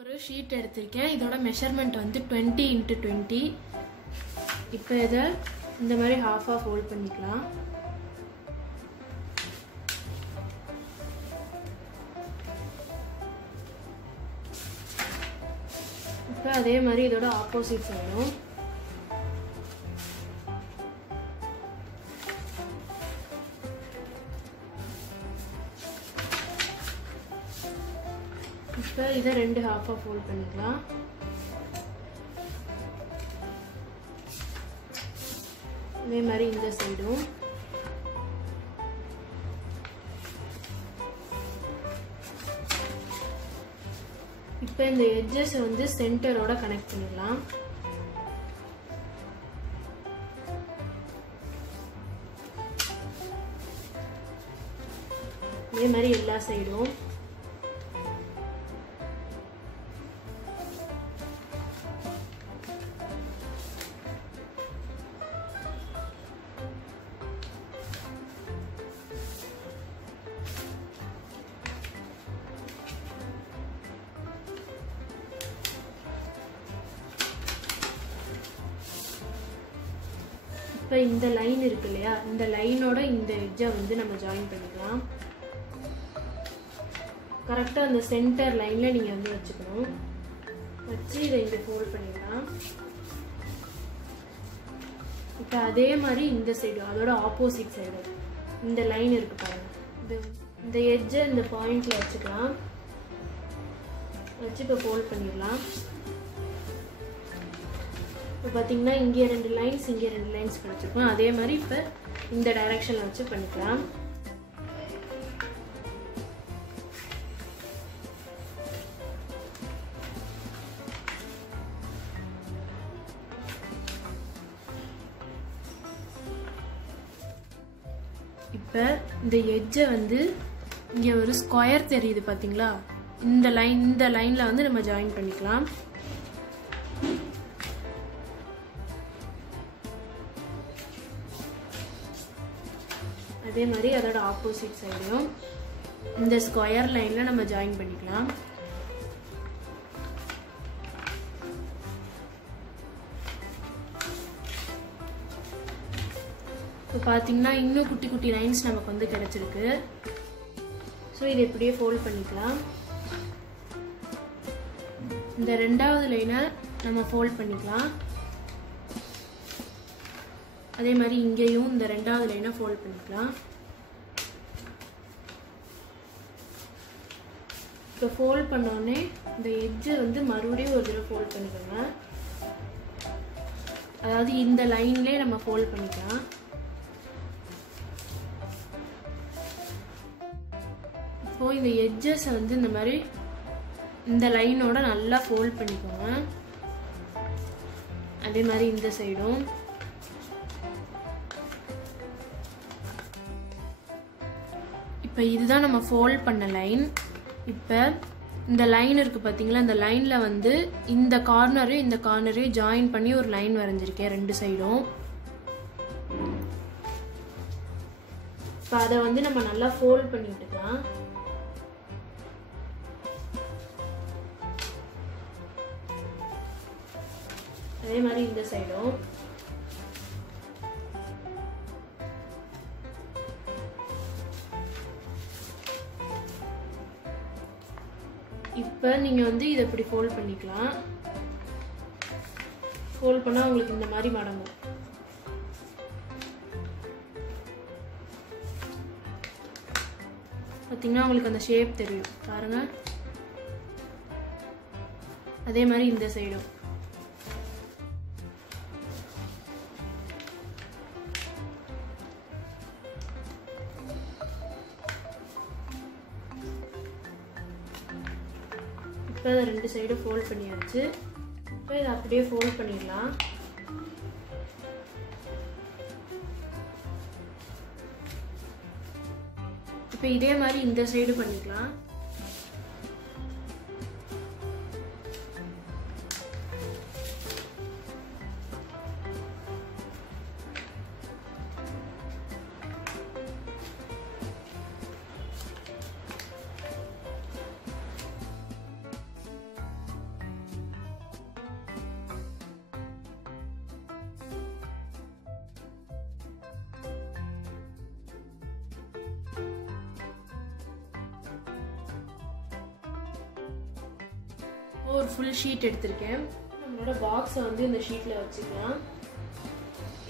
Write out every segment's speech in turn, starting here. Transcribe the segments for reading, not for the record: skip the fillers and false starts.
ஒரு ஷீட் எடுத்திருக்கேன். இதோட மெஷர்மெண்ட் வந்து 20 × 20. இப்போ இதை இந்த மாதிரி ஹாஃபாக ஃபோல்ட் பண்ணிக்கலாம். இப்போ அதே மாதிரி இதோட ஆப்போசிட் சைடும் இப்போ இதை 2 ஹாஃபாக ஃபோல்ட் பண்ணிக்கலாம். அதே மாதிரி இந்த சைடும் இப்போ இந்த எட்ஜஸ் வந்து சென்டரோட கனெக்ட் பண்ணிடலாம். இதே மாதிரி எல்லா சைடும் இப்போ இந்த லைன் இருக்கு இல்லையா, இந்த லைனோட இந்த எட்ஜை வந்து நம்ம ஜாயின் பண்ணிக்கலாம். கரெக்டாக அந்த சென்டர் லைனில் நீங்கள் வந்து வச்சுக்கணும். வச்சு இதை இங்கே ஃபோல்ட் பண்ணிடலாம். இப்போ அதே மாதிரி இந்த சைடு, அதோட ஆப்போசிட் சைடு இந்த லைன் இருக்கு பாருங்க, இந்த எட்ஜை இந்த பாயிண்ட்ல வச்சுக்கலாம். வச்சு இப்போ ஃபோல்ட் பண்ணிடலாம். இப்போ பார்த்தீங்கன்னா இங்கே 2 லைன்ஸ், இங்கே 2 லைன்ஸ் கிடச்சிருக்கும். அதே மாதிரி இப்போ இந்த டைரக்ஷனில் வச்சு பண்ணிக்கலாம். இப்போ இந்த எட்ஜை வந்து இங்கே ஒரு ஸ்கொயர் தெரியுது பார்த்தீங்களா, இந்த லைனில் வந்து நம்ம ஜாயின் பண்ணிக்கலாம். அதே மாதிரி அதோட ஆப்போசிட் சைடும் இந்த ஸ்கொயர் லைன்ல நம்ம ஜாயின் பண்ணிக்கலாம். இப்போ பார்த்தீங்கன்னா இன்னும் குட்டி குட்டி லைன்ஸ் நமக்கு வந்து கிடைச்சிருக்கு. ஸோ இதை இப்படியே ஃபோல்ட் பண்ணிக்கலாம். இந்த 2வது லைனை நம்ம ஃபோல்ட் பண்ணிக்கலாம். அதே மாதிரி இங்கேயும் இந்த 2வது லைனை ஃபோல்ட் பண்ணிக்கலாம். இப்போ ஃபோல்ட் பண்ணோடனே இந்த எட்ஜை வந்து மறுபடியும் ஒரு தடவை ஃபோல்ட் பண்ணிக்கோங்க. அதாவது இந்த லைன்லேயே நம்ம ஃபோல்ட் பண்ணிக்கலாம். இப்போ இந்த எட்ஜஸை வந்து இந்த மாதிரி இந்த லைனோட நல்லா ஃபோல்ட் பண்ணிக்கோங்க. அதே மாதிரி இந்த சைடும் இப்போ இதுதான் நம்ம ஃபோல்ட் பண்ண லைன். இப்போ இந்த லைன் இருக்குது பார்த்தீங்களா, இந்த லைனில் வந்து இந்த கார்னரையும் ஜாயின் பண்ணி ஒரு லைன் வரைஞ்சிருக்கேன் 2 சைடும். இப்போ அதை வந்து நம்ம நல்லா ஃபோல்ட் பண்ணி விட்டுக்கலாம். அதே மாதிரி இந்த சைடும் இப்போ நீங்கள் வந்து இதை இப்படி ஃபோல்ட் பண்ணிக்கலாம். ஃபோல்ட் பண்ணால் உங்களுக்கு இந்த மாதிரி மடங்கும். பார்த்தீங்கன்னா உங்களுக்கு அந்த ஷேப் தெரியும் பாருங்க. அதே மாதிரி இந்த சைடும் இப்போ இதை 2 சைடும் ஃபோல்ட் பண்ணியாச்சு. இப்போ இதை அப்படியே ஃபோல்ட் பண்ணிடலாம். இப்போ இதே மாதிரி இந்த சைடு பண்ணிக்கலாம். ஒரு ஃபுல் ஷீட் எடுத்திருக்கேன். நம்மளோட பாக்ஸை வந்து இந்த ஷீட்டில் வச்சுக்கலாம்.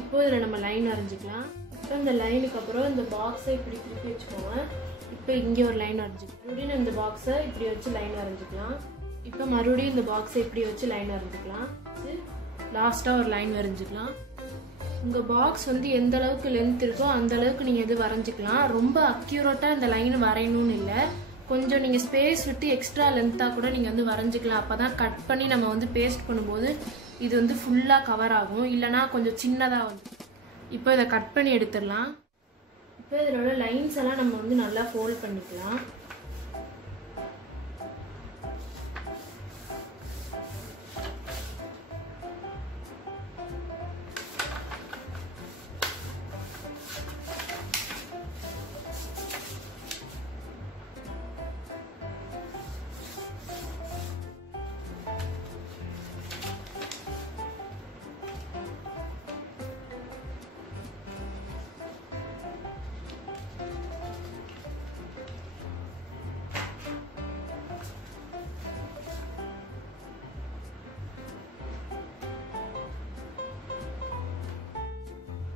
இப்போ இதில் நம்ம லைன் வரைஞ்சிக்கலாம். இப்போ இந்த லைனுக்கு அப்புறம் இந்த பாக்ஸை இப்படி திருப்பி வச்சுக்கோங்க. இப்போ இங்கே ஒரு லைன் வரைஞ்சிக்கலாம். மறுபடியும் இந்த பாக்ஸை இப்படி வச்சு லைன் வரைஞ்சிக்கலாம். இப்போ மறுபடியும் இந்த பாக்ஸை இப்படி வச்சு லைன் வரைஞ்சிக்கலாம். லாஸ்ட்டாக ஒரு லைன் வரைஞ்சிக்கலாம். உங்கள் பாக்ஸ் வந்து எந்த அளவுக்கு லென்த் இருக்கோ அந்த அளவுக்கு நீங்கள் இது வரைஞ்சிக்கலாம். ரொம்ப அக்யூரேட்டாக இந்த லைன் வரையணும்னு இல்லை. கொஞ்சம் நீங்கள் ஸ்பேஸ் விட்டு எக்ஸ்ட்ரா லென்த்தாக கூட நீங்கள் வந்து வரைஞ்சிக்கலாம். அப்போ தான் கட் பண்ணி நம்ம வந்து பேஸ்ட் பண்ணும்போது இது வந்து ஃபுல்லாக கவர் ஆகும். இல்லைனா கொஞ்சம் சின்னதாக வந்து. இப்போ இதை கட் பண்ணி எடுத்துடலாம். இப்போ இதோட லைன்ஸ் எல்லாம் நம்ம வந்து நல்லா ஃபோல்ட் பண்ணிக்கலாம்.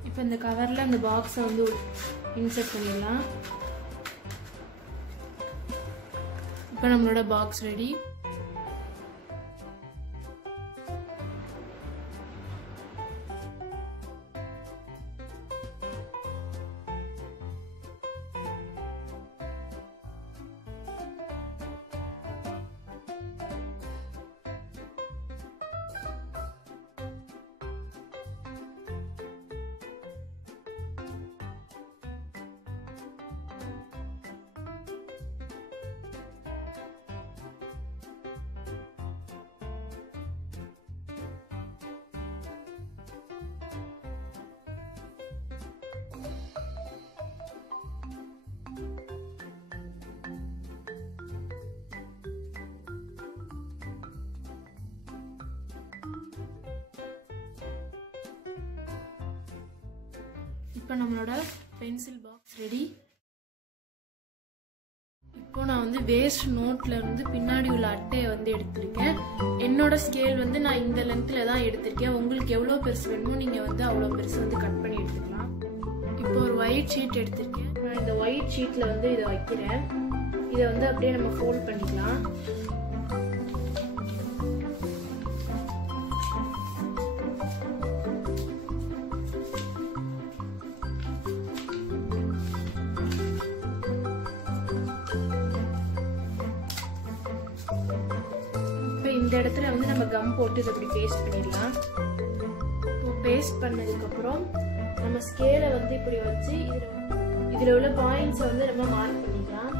இப்போ இந்த கவரில் அந்த பாக்ஸை வந்து இன்சர்ட் பண்ணிடலாம். இப்போ நம்மளோட பாக்ஸ் ரெடி. இப்போ நம்மளோட பென்சில் பாக்ஸ் ரெடி. இப்போ நான் வந்து வேஸ்ட் நோட்ல இருந்து பின்னாடி உள்ள அட்டையை வந்து எடுத்திருக்கேன். என்னோட ஸ்கேல் வந்து நான் இந்த லென்த்ல தான் எடுத்திருக்கேன். உங்களுக்கு எவ்வளோ பெருசு வேணுமோ நீங்க வந்து அவ்வளோ பெருசு வந்து கட் பண்ணி எடுத்துக்கலாம். இப்போ ஒரு ஒயிட் ஷீட் எடுத்திருக்கேன். நான் இந்த ஒயிட் ஷீட்ல வந்து இதை வைக்கிறேன். இதை வந்து அப்படியே நம்ம ஃபோல்ட் பண்ணிக்கலாம். இந்த இடத்துல வந்து நம்ம கம் போட்டு இதை இப்படி பேஸ்ட் பண்ணிடலாம். இப்போ பேஸ்ட் பண்ணதுக்கப்புறம் நம்ம ஸ்கேலை வந்து இப்படி வச்சு இதில் உள்ள பாயிண்ட்ஸை வந்து நம்ம மார்க் பண்ணிக்கலாம்.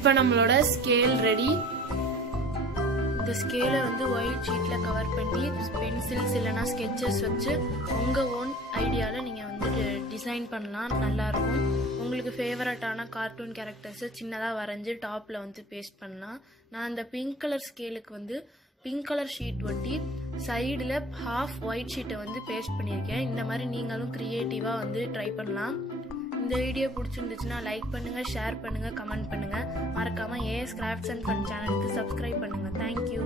இப்போ நம்மளோட ஸ்கேல் ரெடி. இந்த ஸ்கேலை வந்து ஒயிட் ஷீட்டில் கவர் பண்ணி பென்சில்ஸ் இல்லைனா ஸ்கெட்சஸ் வச்சு உங்கள் ஓன் ஐடியாவில் நீங்கள் வந்து டிசைன் பண்ணலாம். நல்லாயிருக்கும். உங்களுக்கு ஃபேவரட்டான கார்ட்டூன் கேரக்டர்ஸை சின்னதாக வரைஞ்சி டாப்பில் வந்து பேஸ்ட் பண்ணலாம். நான் இந்த பிங்க் கலர் ஸ்கேலுக்கு வந்து பிங்க் கலர் ஷீட் ஒட்டி சைடில் ஹாஃப் ஒயிட் ஷீட்டை வந்து பேஸ்ட் பண்ணியிருக்கேன். இந்த மாதிரி நீங்களும் க்ரியேட்டிவாக வந்து ட்ரை பண்ணலாம். இந்த வீடியோ பிடிச்சிருந்துச்சுன்னா லைக் பண்ணுங்கள், ஷேர் பண்ணுங்கள், கமெண்ட் பண்ணுங்கள். மறக்காமல் ஏஎஸ் கிராஃப்ட்ஸ் அண்ட் ஃபன் சேனலுக்கு சப்ஸ்கிரைப் பண்ணுங்கள். தேங்க்யூ.